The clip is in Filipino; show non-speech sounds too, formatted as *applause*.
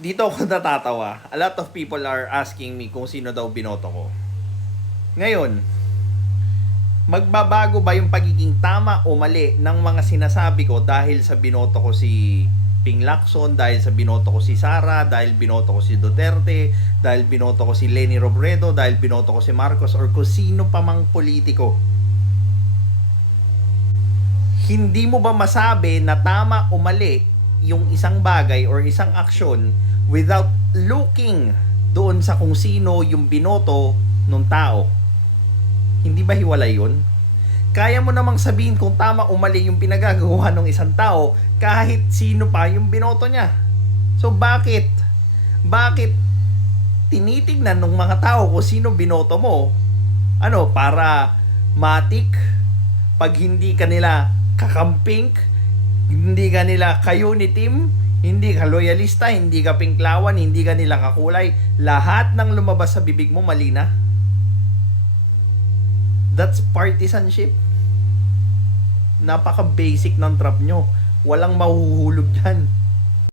dito ako *laughs* natatawa. A lot of people are asking me kung sino daw binoto ko. Ngayon, magbabago ba yung pagiging tama o mali ng mga sinasabi ko dahil sa binoto ko si Ping Lacson, dahil sa binoto ko si Sara, dahil binoto ko si Duterte, dahil binoto ko si Lenny Robredo, dahil binoto ko si Marcos, or kung sino pa mang politiko. Hindi mo ba masabi na tama o mali yung isang bagay or isang aksyon without looking doon sa kung sino yung binoto ng tao? Hindi ba hiwalay yun? Kaya mo namang sabihin kung tama o mali yung pinagagawa ng isang tao kahit sino pa yung binoto niya. So bakit? Bakit tinitignan ng mga tao kung sino binoto mo? Ano, para matik pag hindi ka nila kakamping, hindi ka nila kayo ni team, hindi ka loyalista, hindi ka pinklawan, hindi ka nila kakulay, lahat ng lumabas sa bibig mo mali na. That's partisanship. Napaka-basic ng trap nyo. Walang mahuhulog dyan.